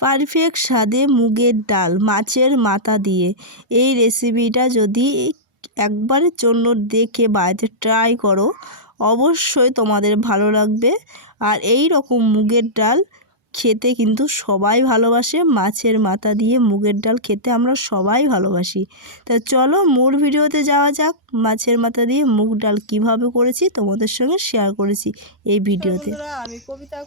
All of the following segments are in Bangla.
পারফেক্ট স্বাদে মুগের ডাল মাছের মাথা দিয়ে এই রেসিপিটা যদি একবারের জন্য দেখে বাড়িতে ট্রাই করো, অবশ্যই তোমাদের ভালো লাগবে। আর এই রকম মুগের ডাল খেতে কিন্তু সবাই ভালোবাসে। মাছের মাথা দিয়ে মুগের ডাল খেতে আমরা সবাই ভালোবাসি। তা চলো মূল ভিডিওতে যাওয়া যাক। মাছের মাথা দিয়ে মুগ ডাল কিভাবে করেছি তোমাদের সঙ্গে শেয়ার করেছি এই ভিডিওতে। বন্ধুরা, আমি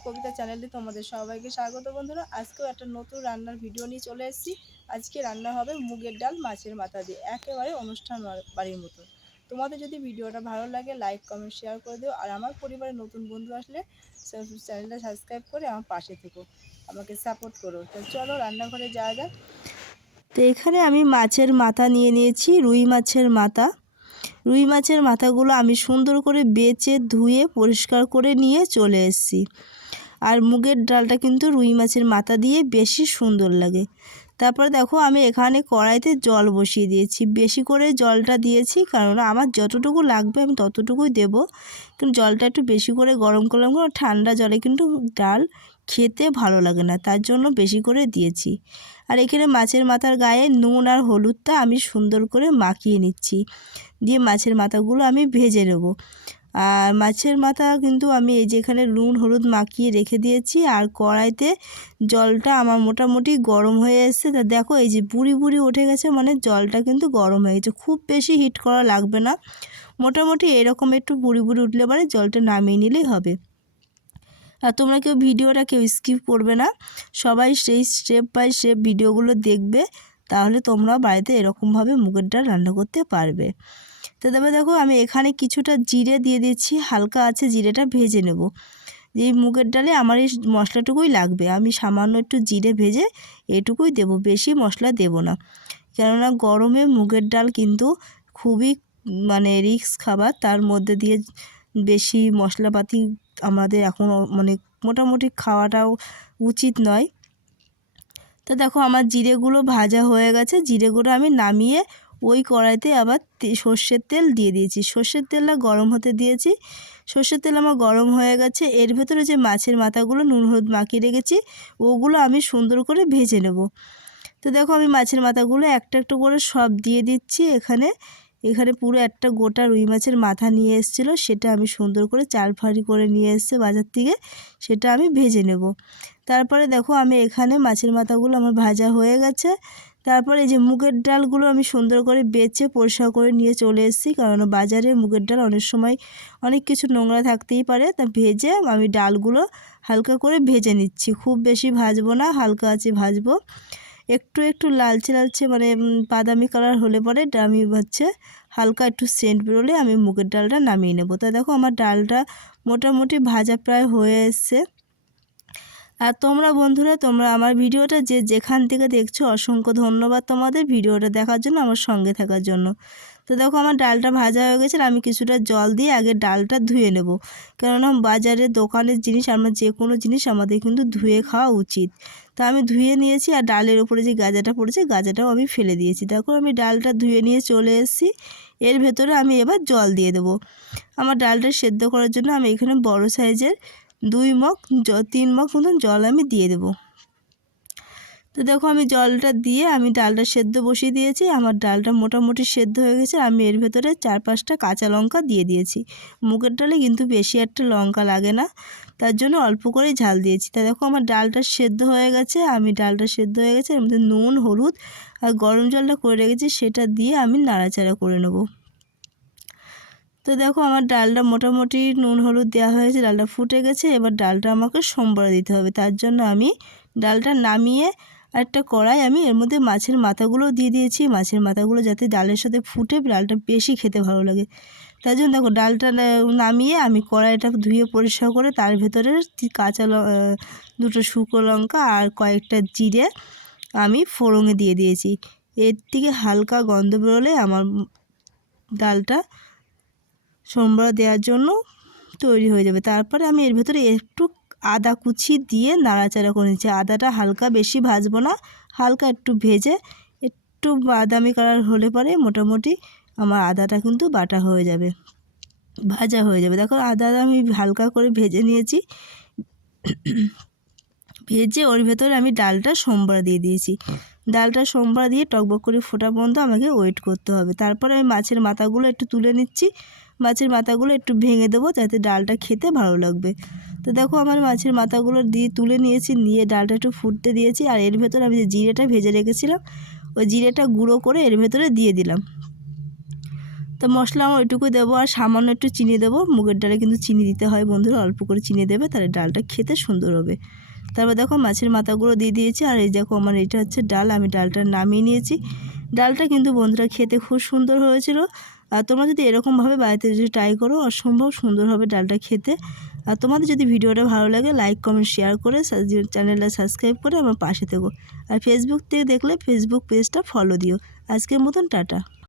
কবিতা চ্যানেলে তোমাদের সবাইকে স্বাগত। বন্ধুরা, আজকেও একটা নতুন রান্নার ভিডিও নিয়ে চলে এসেছি। আজকে রান্না হবে মুগের ডাল মাছের মাথা দিয়ে, একেবারে অনুষ্ঠান বাড়ির মতো। তোমাদের যদি ভিডিওটা ভালো লাগে লাইক কমেন্ট শেয়ার করে দিও। আর আমার পরিবারের নতুন বন্ধু আসলে চ্যানেলটা সাবস্ক্রাইব করে আমার পাশে থেকো, আমাকে সাপোর্ট করো। তো চলো রান্নাঘরে যাওয়া যাক। তো এখানে আমি মাছের মাথা নিয়ে নিয়েছি, রুই মাছের মাথা। রুই মাছের মাথাগুলো আমি সুন্দর করে বেছে ধুয়ে পরিষ্কার করে নিয়ে চলে এসেছি। আর মুগের ডালটা কিন্তু রুই মাছের মাথা দিয়ে বেশি সুন্দর লাগে। তারপরে দেখো আমি এখানে কড়াইতে জল বসিয়ে দিয়েছি, বেশি করে জলটা দিয়েছি কারণ আমার যতটুকু লাগবে আমি ততটুকুই দেবো। কিন্তু জলটা একটু বেশি করে গরম করলাম, কারণ ঠান্ডা জলে কিন্তু ডাল খেতে ভালো লাগে না, তার জন্য বেশি করে দিয়েছি। আর এখানে মাছের মাথার গায়ে নুন আর হলুদটা আমি সুন্দর করে মাখিয়ে নিচ্ছি, দিয়ে মাছের মাথাগুলো আমি ভেজে নেব। আর মাছের মাথা কিন্তু আমি এই যে এখানে নুন হলুদ মাখিয়ে রেখে দিয়েছি। আর কড়াইতে জলটা আমার মোটামুটি গরম হয়ে এসেছে। তা দেখো এই যে বুড়ি বুড়ি উঠে গেছে, মানে জলটা কিন্তু গরম হয়ে গেছে। খুব বেশি হিট করা লাগবে না, মোটামুটি এরকম একটু বুড়ি বুড়ি উঠলে পরে জলটা নামিয়ে নিলেই হবে। আর তোমরা ভিডিওটা স্কিপ করবে না, সবাই সেই স্টেপ বাই স্টেপ ভিডিওগুলো দেখবে, তাহলে তোমরা বাড়িতে এরকমভাবে মুগের ডাল রান্না করতে পারবে। তো তবে দেখো আমি এখানে কিছুটা জিরে দিয়ে দিচ্ছি, হালকা আছে জিরেটা ভেজে নেব। এই মুগের ডালে আমার এই মশলাটুকুই লাগবে, আমি সামান্য একটু জিরে ভেজে এটুকুই দেব, বেশি মশলা দেব না। কেননা গরমে মুগের ডাল কিন্তু খুবই রিস্ক খাবার, তার মধ্যে দিয়ে বেশি মশলাপাতি আমাদের এখন মোটামুটি খাওয়াটাও উচিত নয়। তো দেখো আমার জিরেগুলো ভাজা হয়ে গেছে, জিরেগুলো আমি নামিয়ে ওই কড়াইতে আবার সর্ষের তেল দিয়ে দিয়েছি। সর্ষের তেলটা গরম হতে দিয়েছি, সর্ষের তেল আমার গরম হয়ে গেছে। এর ভেতরে যে মাছের মাথাগুলো নুন হলুদ মাখিয়ে রেখেছি ওগুলো আমি সুন্দর করে ভেজে নেব। তো দেখো আমি মাছের মাথাগুলো একটা একটা করে সব দিয়ে দিচ্ছি। এখানে পুরো একটা গোটা রুই মাছের মাথা নিয়ে এসেছিলো, সেটা আমি সুন্দর করে চাল ফাড়ি করে নিয়ে এসেছে বাজার থেকে, সেটা আমি ভেজে নেব। তারপরে দেখো আমি এখানে মাছের মাথাগুলো আমার ভাজা হয়ে গেছে। তারপরে এই যে মুগের ডালগুলো আমি সুন্দর করে বেছে পরিষ্কার করে নিয়ে চলে এসেছি, কারণ বাজারে মুগের ডাল অনেক সময় অনেক কিছু নোংরা থাকতেই পারে। তা ভেজে আমি ডালগুলো হালকা করে ভেজে নিচ্ছি, খুব বেশি ভাজবো না, হালকা আছে ভাজবো। একটু একটু লালচে লালচে বাদামি কালার হলে পরে আমি হালকা একটু সেন্ট বেরোলে আমি মুগের ডালটা নামিয়ে নেব। তা দেখো আমার ডালটা মোটামুটি ভাজা প্রায় হয়ে এসছে। আর তোমরা বন্ধুরা, তোমরা আমার ভিডিওটা যেখান থেকে দেখছো অসংখ্য ধন্যবাদ তোমাদের ভিডিওটা দেখার জন্য, আমার সঙ্গে থাকার জন্য। তো দেখো আমার ডালটা ভাজা হয়ে গেছে, আমি কিছুটা জল দিয়ে আগে ডালটা ধুয়ে নেব, কেননা বাজারে দোকানের জিনিস আমরা যে কোনো জিনিস আমাদের কিন্তু ধুয়ে খাওয়া উচিত। তা আমি ধুয়ে নিয়েছি, আর ডালের ওপরে যে গাজাটা পড়েছে গাজাটাও আমি ফেলে দিয়েছি। দেখো আমি ডালটা ধুয়ে নিয়ে চলে এসেছি। এর ভেতরে আমি এবার জল দিয়ে দেবো। আমার ডালটা সেদ্ধ করার জন্য আমি এখানে বড় সাইজের 3 মগ মতন জল আমি দিয়ে দেবো। তো দেখো আমি জলটা দিয়ে আমি ডালটা সেদ্ধ বসিয়ে দিয়েছি। আমার ডালটা মোটামুটি সেদ্ধ হয়ে গেছে। আমি এর ভেতরে 4-5টা কাঁচা লঙ্কা দিয়ে দিয়েছি। মুগের ডালে কিন্তু বেশি একটা লঙ্কা লাগে না, তার জন্য অল্প করেই ঝাল দিয়েছি। তা দেখো আমার ডালটা সেদ্ধ হয়ে গেছে, এর মধ্যে নুন হলুদ আর গরম জলটা করে রেখেছি সেটা দিয়ে আমি নাড়াচাড়া করে নেব। তো দেখো আমার ডালটা মোটামুটি নুন হলুদ দেওয়া হয়েছে, ডালটা ফুটে গেছে। এবার ডালটা আমাকে সম্বরা দিতে হবে, তার জন্য আমি ডালটা নামিয়ে একটা কড়াই আমি এর মধ্যে মাছের মাথাগুলো দিয়ে দিয়েছি। মাছের মাথাগুলো যাতে ডালের সাথে ফুটে, ডালটা বেশি খেতে ভালো লাগে, তার জন্য দেখো ডালটা নামিয়ে আমি কড়াইটা ধুয়ে পরিষ্কার করে তার ভেতরে দুটো শুকনো লঙ্কা আর কয়েকটা জিরে আমি ফোড়নে দিয়ে দিয়েছি। এর থেকে হালকা গন্ধ বেরোলে আমার ডালটা সম্বরা দেওয়ার জন্য তৈরি হয়ে যাবে। তারপরে আমি এর ভেতরে একটু আদা কুচি দিয়ে নাড়াচাড়া করে নিচ্ছি। আদাটা হালকা বেশি ভাজবো না, হালকা একটু ভেজে একটু বাদামি কালার হলে পরে মোটামুটি আমার আদাটা কিন্তু বাটা হয়ে যাবে, ভাজা হয়ে যাবে। দেখো আদা আমি হালকা করে ভেজে নিয়েছি। ভেজে ওর ভেতরে আমি ডালটা সোমবার দিয়ে দিয়েছি। ডালটা সোমবার দিয়ে টকবক করে ফোটা পর্যন্ত আমাকে ওয়েট করতে হবে। তারপরে আমি মাছের মাথাগুলো একটু তুলে নিচ্ছি। মাছের মাথাগুলো একটু ভেঙে দেবো যাতে ডালটা খেতে ভালো লাগবে। তো দেখো আমার মাছের মাথাগুলো দিয়ে তুলে নিয়েছি, নিয়ে ডালটা একটু ফুটতে দিয়েছি। আর এর ভেতরে আমি যে জিরেটা ভেজে রেখেছিলাম ওই জিরেটা গুঁড়ো করে এর ভেতরে দিয়ে দিলাম। তো মশলা আমার ওইটুকুই দেবো, আর সামান্য একটু চিনি দেবো। মুগের ডালে কিন্তু চিনি দিতে হয় বন্ধুরা, অল্প করে চিনি দেবে, তাহলে ডালটা খেতে সুন্দর হবে। তারপর দেখো মাছের মাথাগুলো দিয়ে দিয়েছি। আর এই দেখো আমার এটা হচ্ছে ডাল, আমি ডালটা নামিয়ে নিয়েছি। ডালটা কিন্তু বন্ধুরা খেতে খুব সুন্দর হয়েছিল। আর তোমরা যদি এরকমভাবে বাড়িতে যদি ট্রাই করো, অসম্ভব সুন্দর হবে ডালটা খেতে। আর তোমাদের যদি ভিডিওটা ভালো লাগে লাইক কমেন্ট শেয়ার করে চ্যানেলটা সাবস্ক্রাইব করে আমার পাশে থেকো। আর ফেসবুক থেকে দেখলে ফেসবুক পেজটা ফলো দিও। আজকের মতন টাটা।